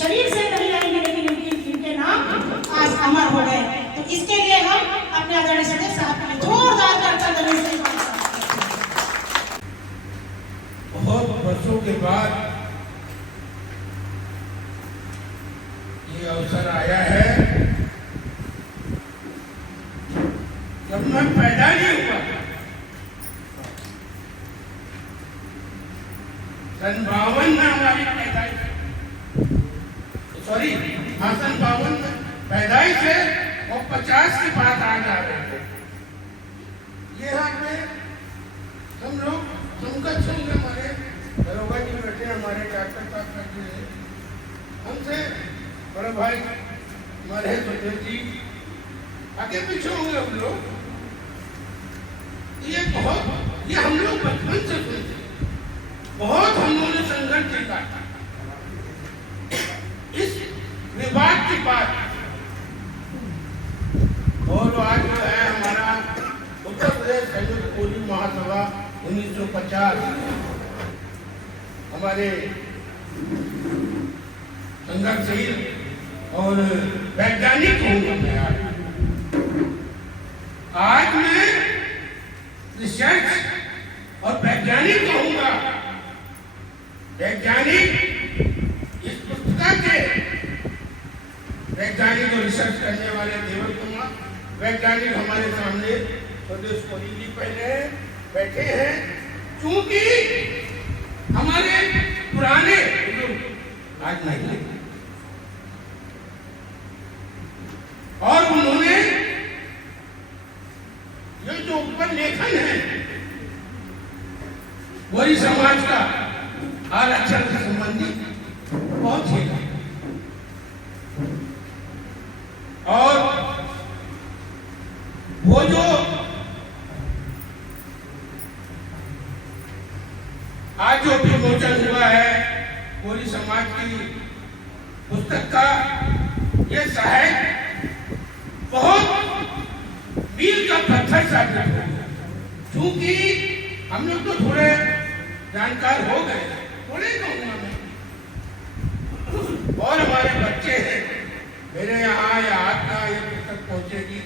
शरीर से नहीं रहेंगे, लेकिन इनके नाम आज अमर हो गए। तो इसके लिए हम अपने आदरणीय सदस्य साहब के जोरदार करतब से बहुत वर्षों के बाद ये अवसर आया है। जब मैं पैदा नहीं हुआ, सन 52 में हमारी पैदाइश, सॉरी हाँ सन 52 में पैदाइश है और 50 की बात आ जा रहे थे। ये यहाँ पे हम लोग समकक्ष होंगे, हमारे दरोगा जी बैठे, हमारे डॉक्टर साहब बैठे हैं, हमसे बड़े भाई हमारे सुधीर जी आगे पीछे होंगे हम लोग। ये हम लोग बचपन से सुनते, बहुत हम लोगों ने संघर्ष किया। इस विवाद की बात और आज जो है हमारा उत्तर प्रदेश संयुक्त कोली महासभा 1950 हमारे संघर्षशील और वैज्ञानिक होंगे। मैं आज मैं रिसर्च और वैज्ञानिक कहूंगा। वैज्ञानिक इस पुस्तक के वैज्ञानिक और रिसर्च करने वाले देवल कुमार वैज्ञानिक हमारे सामने स्वदेश कोली जी पहले बैठे हैं। क्योंकि हमारे पुराने लोग आज नहीं, और उन्होंने ये जो ऊपर लेखन है वही समाज का आरक्षण से संबंधित बहुत ही, और वो जो आज जो विमोचन हुआ है पूरी समाज की पुस्तक का, ये साहित्य बहुत मील का पत्थर साबित हो गया। क्योंकि हम लोग तो थोड़े जानकार हो गए, थोड़े कहूँगा मैं, और हमारे बच्चे हैं, मेरे यहाँ या आपका ये पुस्तक पहुँचेगी,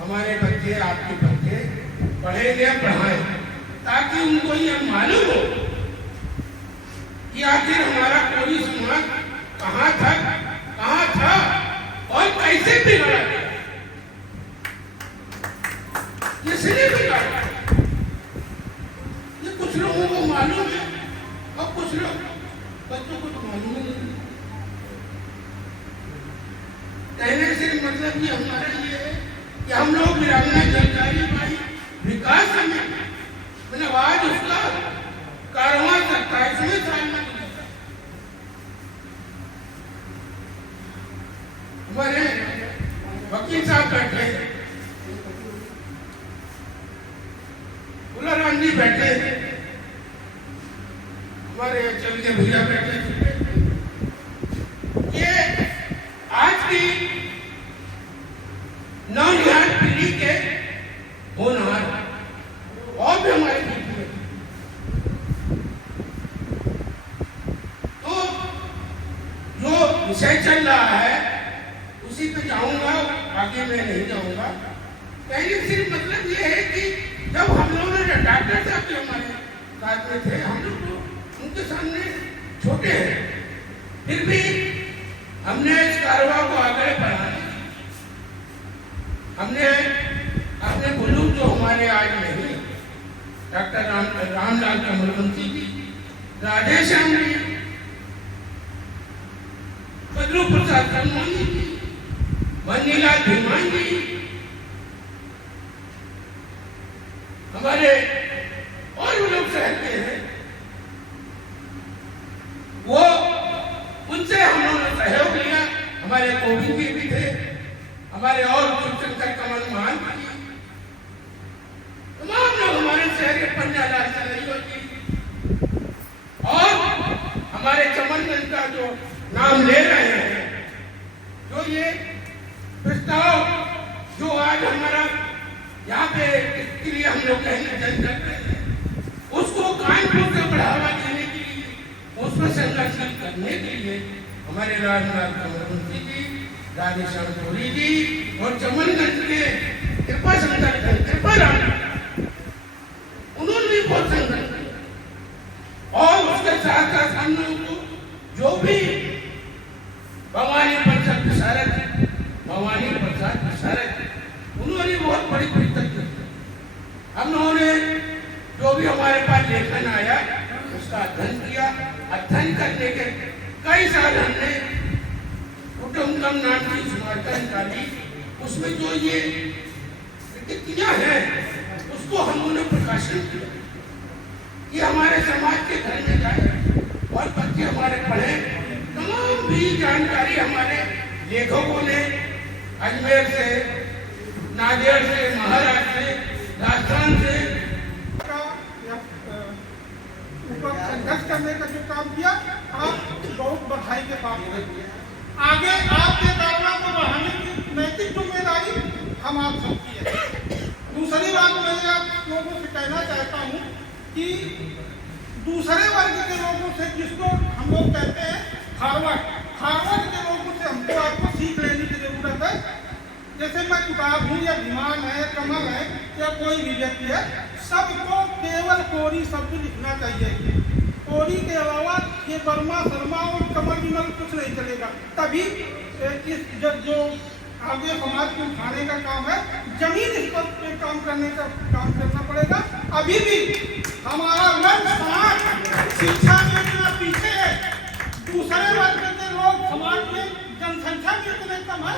हमारे बच्चे आपके बच्चे पढ़ेंगे पढ़ाएं, ताकि उनको ये मालूम हो कि आखिर हमारा कोई समाज कहाँ था और कैसे बिगड़ा, किसने बिगाड़ा। ये कुछ लोगों को मालूम है और कुछ लोग बच्चों को तो मालूम ही नहीं। कहने से मतलब ये हमारा ये है कि हम लोग वीरांगना जानकारी पाई विकास में, मतलब आज उसका 27वें साल में हमारे वकील साहब बैठे, गुलाराम जी बैठे, हमारे चल के भैया बैठे। ये आज की नौनिहाल पीढ़ी के होनहार और भी हमारे बीच में, तो जो विषय चल रहा है उसी पे जाऊंगा, आगे मैं नहीं जाऊंगा। कहने का सिर्फ मतलब ये है कि जब हम लोगों ने डॉक्टर साहब जो हमारे साथ में थे, हम लोग तो उनके सामने छोटे हैं, फिर भी हमने इस कारोबार को आगे बढ़ाया। हमने अपने बुजुर्ग जो हमारे आज नहीं, डॉक्टर रामलाल कमलवंती जी, राधेश्याम जी, बद्रू प्रसाद कलमानी जी, मनीलाल भीमान जी, हमारे और भी लोग शहर के हैं, वो उनसे हम लोगों ने सहयोग लिया। हमारे गोविंद जी भी थे, हमारे और शिवशंकर कमल महान जी, तमाम लोग हमारे शहर के पंजालाल सलैया जी, और हमारे चमनगंज का जो नाम ले रहे हैं, जो ये प्रस्ताव जो आज हमारा यहाँ पे इसके लिए हम लोग कहने करते हैं, उसको कानपुर से बढ़ावा देने के लिए उसमें संघर्ष करते हैं। करने के लिए हमारे रामनाथ कमलवंती जी, राधेश्याम पुरी जी और चमनगंज के कृपा संगठन कृपा राम, उन्होंने भी बहुत संगठन किया। और उसके साथ साथ हम लोगों को जो भी भवानी प्रसाद विशारद उन्होंने बहुत बड़ी बड़ी तकलीफ, हम लोगों ने जो भी हमारे पास लेखन आया उसका अध्ययन किया। अध्ययन करने के कई साल हमने कुटुम्बकम नाम की स्मारका निकाली, उसमें जो ये टिप्पणियां हैं उसको हम उन्हें प्रकाशित किया कि हमारे समाज के घर में जाए और बच्चे हमारे पढ़े। तमाम भी जानकारी हमारे लेखकों ने अजमेर से, नांदेड़ से, महाराष्ट्र से, राजस्थान से ऊपर संघर्ष करने का जो काम किया, आप बहुत बधाई के पात्र हैं। आगे आपके कारनामों को बढ़ाने की नैतिक जिम्मेदारी हम आप सबकी है। दूसरी बात मैं आप लोगों से कहना चाहता हूँ कि दूसरे वर्ग के लोगों से, जिसको हम लोग कहते हैं फारवर्ड के लोगों से हमको आपको सीख लेने की जरूरत है। जैसे मैं किताब हूँ या विमान है, कमल है या कोई भी व्यक्ति है, सबको केवल कोरी शब्द लिखना चाहिए। कोरी के अलावा ये वर्मा शर्मा और कमल विमल कुछ नहीं चलेगा। तभी इस जो आगे समाज को उठाने का काम है, जमीन स्तर पे काम करना पड़ेगा। अभी भी हमारा वर्ग समाज शिक्षा में इतना पीछे है। दूसरे वर्ग के लोग समाज में जनसंख्या में इतने कम है,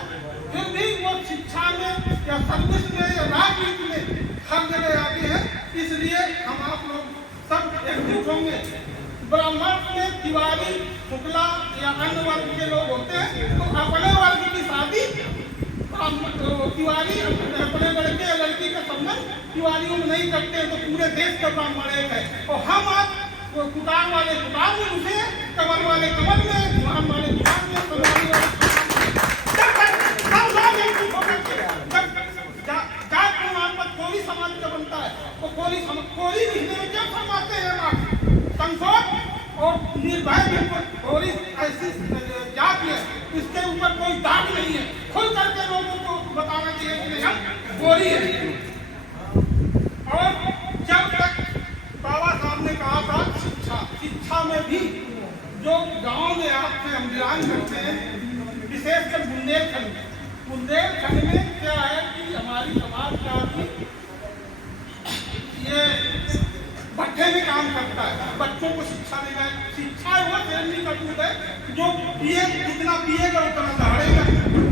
फिर भी वो शिक्षा में या सर्विस में या राजनीति में हर जगह आगे हैं। इसलिए हम आप लोग सब एकजुट होंगे। ब्राह्मण में तिवारी, शुक्ला या अन्य वर्ग के लोग होते हैं, तो अपने वर्ग की शादी तिवारी अपने लड़के या लड़की का संबंध तिवारियों में नहीं करते, तो पूरे देश का ब्राह्मण एक है। और हम आप कुटार वाले कुटार में घुसे, कमल वाले कमल में, विमान वाले विमान में, सोनाली वाले जात के नाम पर कोई समाज का बनता है, तो कोई लिखने में क्या फरमाते हैं आप संसद और निर्भय कोई ऐसी जात है, इसके ऊपर कोई दाग नहीं है। खुल करके लोगों को बताना चाहिए कि हम गोरी है। और जब तक बाबा साहब ने कहा था शिक्षा में भी जो गांव में आपसे हम ध्यान करते हैं, विशेषकर बुंदेलखंड में क्या है कि हमारी समाज का आदमी ये भट्टे में काम करता है, बच्चों को शिक्षा देना है। शिक्षा वो फैमिली का दूध है, जो जितना पिएगा उतना दहाड़ेगा।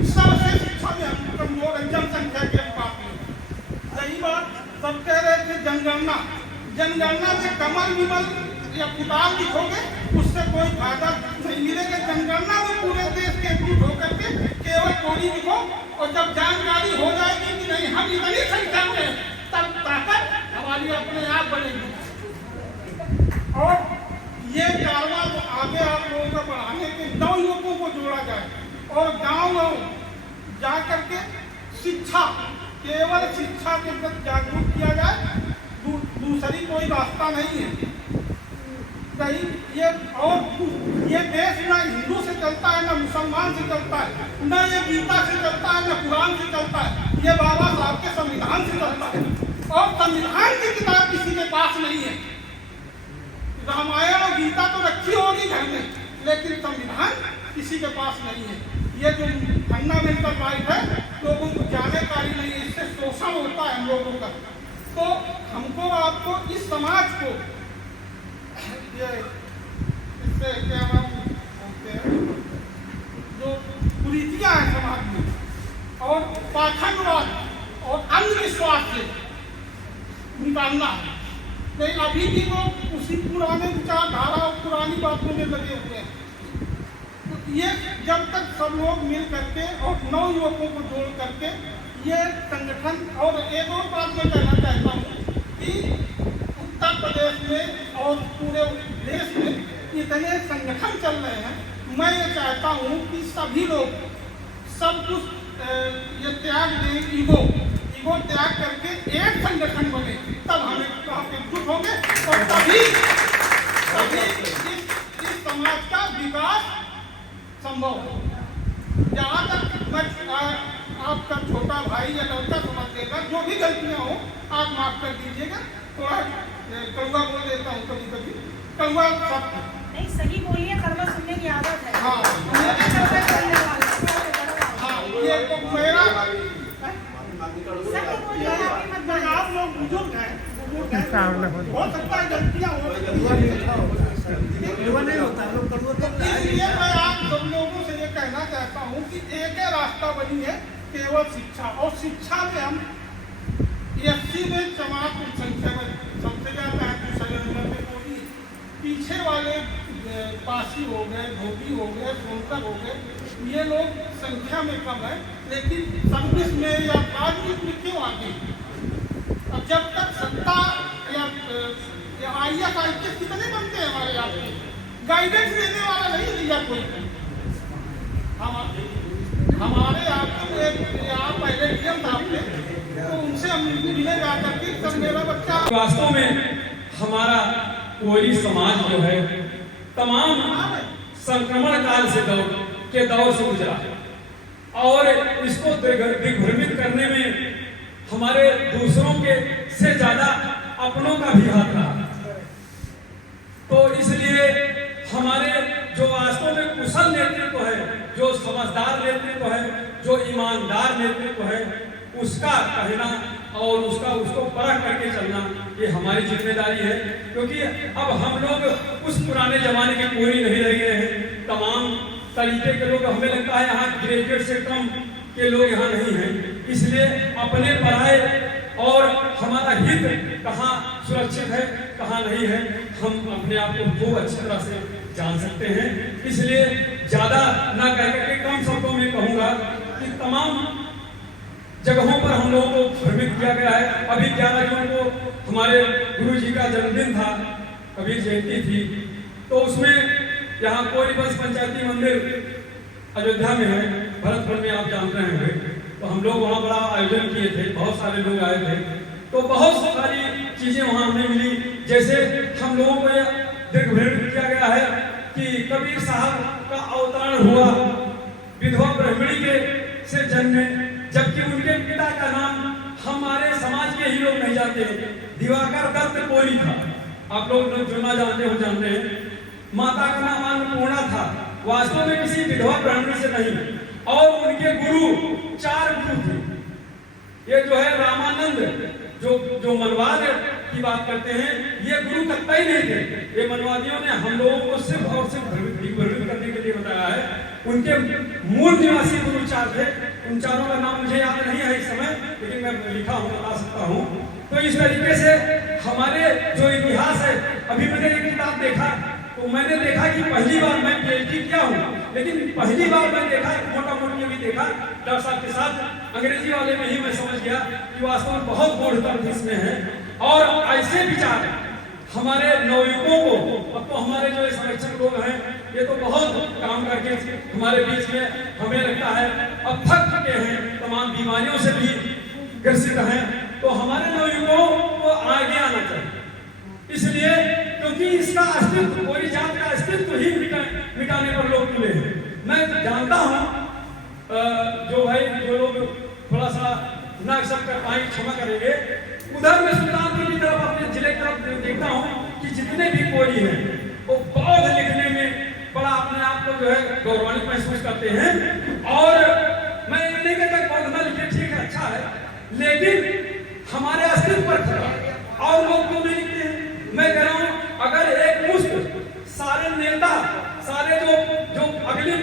सबसे शिक्षा में हम कमजोर है, जनसंख्या के अनुपात में। सही बात सब कह रहे थे जनगणना में कमल विमल या कुटार लिखोगे, उससे कोई फायदा नहीं मिलेगा। जनगणना में पूरे देश के एकजुट होकर के केवल कोरी लिखो, और जब जानकारी हो जाएगी कि नहीं हम इतनी संख्या में, तब ताकत हमारी अपने आप बनेगी। और ये कारवां को आगे आप लोगों को बढ़ाने के नौ युवकों को जोड़ा जाए और गांव जा करके शिक्षा, केवल शिक्षा के प्रति जागरूक किया जाए। दूसरी कोई रास्ता नहीं है। कहीं ये देश ना हिंदू से चलता है, ना मुसलमान से चलता है, ना ये गीता से चलता है, ना कुरान से चलता है। ये बाबा साहब के संविधान से चलता है, और संविधान की किताब किसी के पास नहीं है। रामायण और गीता तो रखी होगी घर में, लेकिन संविधान किसी के पास नहीं है। ये जो फंडामेंटल राइट है, लोगों को जानकारी नहीं है, इससे शोषण होता है हम लोगों का। तो हमको आपको इस समाज को ये इससे क्या नाम बोलते हैं, जो कुरीतियां हैं समाज में और पाखंडवाद और अंधविश्वास से निकालना है। नहीं, अभी भी लोग उसी पुराने विचारधारा और पुरानी बातों में लगे हुए हैं। तो ये जब तक सब लोग मिल करके और नौ युवकों को जोड़ करके ये संगठन, और एक और बात मैं कहना चाहता हूँ कि उत्तर प्रदेश में और पूरे देश में इतने संगठन चल रहे हैं, मैं ये चाहता हूँ कि सभी लोग सब कुछ ये त्याग दें, ईगो त्याग करके एक संगठन बने, तब हमें एकजुट होंगे और तभी इस समाज का विकास संभव है। जहाँ तक मैं आपका छोटा भाई या लड़का समझ लेगा, जो भी गलतियाँ हो आप माफ कर दीजिएगा। थोड़ा कड़वा बोल देता हूँ कभी कभी, कड़वा सब नहीं सही बोलिए, कड़वा सुनने की आदत है। हाँ ये तो मेरा सही बोलिए, आपकी मत मानिए। आप लोग बुजुर्ग हैं, हो सकता है गलतियाँ हो, इसलिए मैं आप सब लोगों से ये कहना चाहता हूँ कि एक ही रास्ता बनी है, केवल शिक्षा। और शिक्षा में हम एससी में समाज की संख्या में सबसे ज्यादा है, दूसरे नंबर पे कोई पीछे वाले पासी हो गए, धोबी हो गए, सोनकर हो गए, ये लोग संख्या में कम है, लेकिन सर्विस में या राजनीति में क्यों आगे? अब जब तक सत्ता या IAS कितने बनते हैं हमारे यहाँ पे, गाइडेंस देने वाला नहीं दिया कोई। हमारे यहाँ पहले नियम था आपने, तो उनसे हम मिले जा करके तब मेरा बच्चा। वास्तव में हमारा कोयली समाज जो है तमाम संक्रमण काल से दौर से गुजरा और इसको दिग्भ्रमित करने में हमारे दूसरों के से ज्यादा अपनों का भी हाथ रहा। तो इसलिए हमारे जो वास्तव में कुशल नेतृत्व है, जो समझदार नेतृत्व है, जो ईमानदार नेतृत्व है, उसका कहना और उसको परख करके चलना ये हमारी जिम्मेदारी है। क्योंकि अब हम लोग उस पुराने जमाने के कोई नहीं रह गए हैं। तमाम तरीके के लोग, हमें लगता है यहाँ ग्रेजुएट से कम के लोग यहाँ नहीं हैं। इसलिए अपने पढ़ाई और हमारा हित कहाँ सुरक्षित है कहाँ नहीं है, हम अपने आप को खूब अच्छी तरह से जान सकते हैं। इसलिए ज्यादा ना कह करके कम शब्दों में कहूँगा कि तमाम जगहों पर हम लोगों को भ्रमित किया गया है। अभी 11 जून को हमारे गुरु जी का जन्मदिन था, कबीर जयंती थी, तो उसमें यहाँ कोई बस पंचायती मंदिर अयोध्या में है, भरतपुर में आप जानते हैं, तो हम लोग वहाँ बड़ा आयोजन किए थे, बहुत सारे लोग आए थे, तो बहुत सारी चीजें वहाँ हमें मिली। जैसे हम लोगों को दिग्भ्रमित किया गया है कि कबीर साहब का अवतरण हुआ विधवा ब्राह्मणी के से जन्मे, जबकि उनके पिता का नाम हमारे समाज के ही लोग नहीं जानते। दिवाकर दत्त कोई था, आप लोग जो ना जानते हो जानते हैं। माता का नाम अन्नपूर्णा था, वास्तव में किसी विधवा ब्राह्मणी से नहीं। और उनके गुरु 4 गुरु थे। ये जो है रामानंद जो मनवाद की बात करते हैं, ये गुरु कतई नहीं थे। ये मनवादियों ने हम लोगों को सिर्फ और सिर्फ भ्रमित करने के लिए बताया है। उनके मूल निवासी गुरु 4 थे। उन चारों का नाम मुझे याद नहीं है इस समय, लेकिन मैं लिखा हूँ, बता सकता हूँ। तो इस तरीके से हमारे जो इतिहास है, अभी मैंने एक किताब देखा तो मैंने देखा कि पहली बार मैं PhD किया हूँ, लेकिन पहली बार मैं देखा, मोटा मोटी भी देखा डॉक्टर साहब के साथ, अंग्रेजी वाले में ही मैं समझ गया कि वास्तव में बहुत गूढ़ता इसमें है। और ऐसे विचार हमारे नवयुवकों को, अब तो हमारे जो संरक्षक लोग हैं ये तो बहुत काम करके हमारे बीच में, हमें लगता है अब थक चुके हैं, तमाम बीमारियों से भी ग्रसित हैं, तो हमारे नवयुवकों को आगे आना चाहिए। इसलिए क्योंकि इसका अस्तित्व, कोई जात का अस्तित्व ही मिटाने पर लोग तुले हैं। मैं जानता हूँ जो भाई जो लोग थोड़ा सा ना सब कर पाए क्षमा करेंगे, उधर में सुल्तानपुर की तरफ, अपने जिले की तरफ देखता हूँ कि जितने भी कोई हैं वो बौद्ध लिखने में बड़ा अपने आप को जो है गौरवान्वित महसूस करते हैं। और मैं ये नहीं कहता बौद्ध ना लिखे, ठीक है, अच्छा है, लेकिन हमारे अस्तित्व पर खड़ा और लोग क्यों नहीं लिखते हैं? मैं कह रहा हूँ अगर एक मुश्त सारे नेता, सारे जो अगली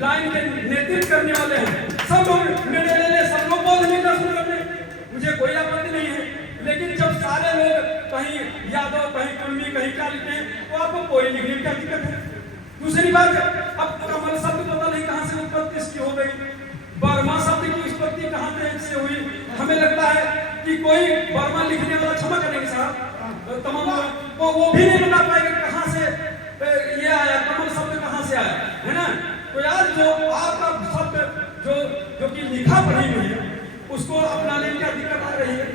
लाइन के नेतृत्व करने वाले हैं, सब लोग निर्णय ले ले, सब लोग बौद्ध लिखना शुरू कर दें, मुझे कोई आपत्ति नहीं है। लेकिन जब सारे लोग कहीं यादव, कहीं कुर्मी, कहीं क्या लिखते हैं, तो आपको कोई लिखने की क्या दिक्कत है? दूसरी बात, अब कमल शब्द पता नहीं कहाँ से उत्पत्ति इसकी हो गई, बर्मा शब्द की उत्पत्ति कहाँ से हुई। हमें लगता है कि कोई बर्मा लिखने वाला, क्षमा करेंगे साहब, तमाम वो भी नहीं बता पाएगा कहाँ से ये आया, कमल शब्द कहाँ से आया, है ना। तो यार जो आपका शब्द जो कि लिखा पढ़ी हुई है, उसको अपनाने में क्या दिक्कत आ रही है?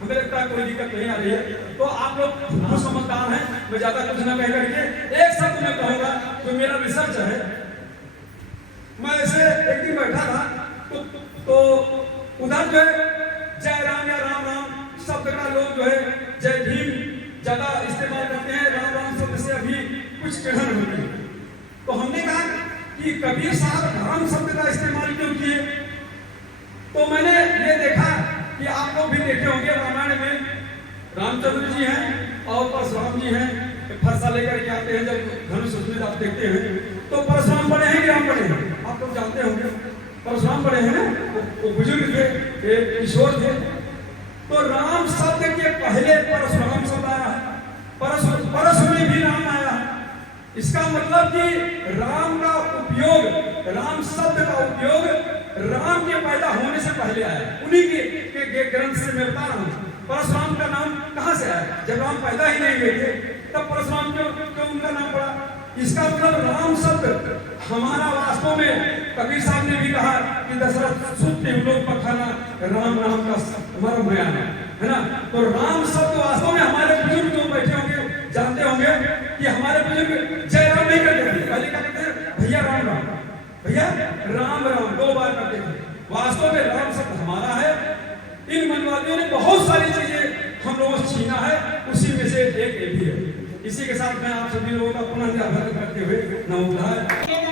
हमें लगता है कोई दिक्कत नहीं आ रही है। तो आप लोग बहुत समझदार हैं, मैं ज्यादा कुछ ना कह करके एक शब्द में कहूंगा, जो मेरा रिसर्च है। मैं ऐसे एक दिन बैठा था तो उधर जो है जय राम या राम राम शब्द का लोग जो है जय भीम ज्यादा इस्तेमाल करते हैं, राम राम शब्द से अभी कुछ कहन होते हैं। तो हमने कहा कि कबीर साहब राम शब्द का इस्तेमाल क्यों किए? तो मैंने ये देखा कि आप लोग भी देखे होंगे रामायण में रामचंद्र जी हैं और परशुराम जी हैं, फरसा लेकर के आते हैं। जब धनुष में आप देखते हैं तो परशुराम बड़े हैं कि राम बड़े हैं? आप लोग जानते होंगे परशुराम बड़े हैं ना, वो बुजुर्ग थे, एक किशोर थे। तो राम शब्द के पहले परशुराम शब्द आया है, परशु में भी राम आया है। इसका मतलब कि राम का उपयोग, राम शब्द का उपयोग राम के पैदा होने से पहले आया। उन्हीं के ग्रंथ से मैं बता रहा हूँ। परशुराम का नाम कहाँ से आया? जब राम पैदा ही नहीं हुए थे तब परशुराम क्यों उनका नाम पड़ा? इसका मतलब राम शब्द हमारा वास्तव में कबीर साहब ने भी कहा कि दशरथ सुनते लोग पखाना राम नाम का मर्म है ना। तो राम शब्द वास्तव में हमारे बुजुर्ग जो बैठे होंगे जानते होंगे कि हमारे बुजुर्ग जय राम नहीं करते थे, पहले क्या कहते हैं? भैया राम राम, भैया राम राम 2 बार करते थे। वास्तव में राम शब्द हमारा है। इन मनवादियों ने बहुत सारी चीजें हम लोगों से छीना है, उसी में से एक ये भी है। इसी के साथ मैं आप सभी लोगों का पुनः आभार करते हुए नमस्कार।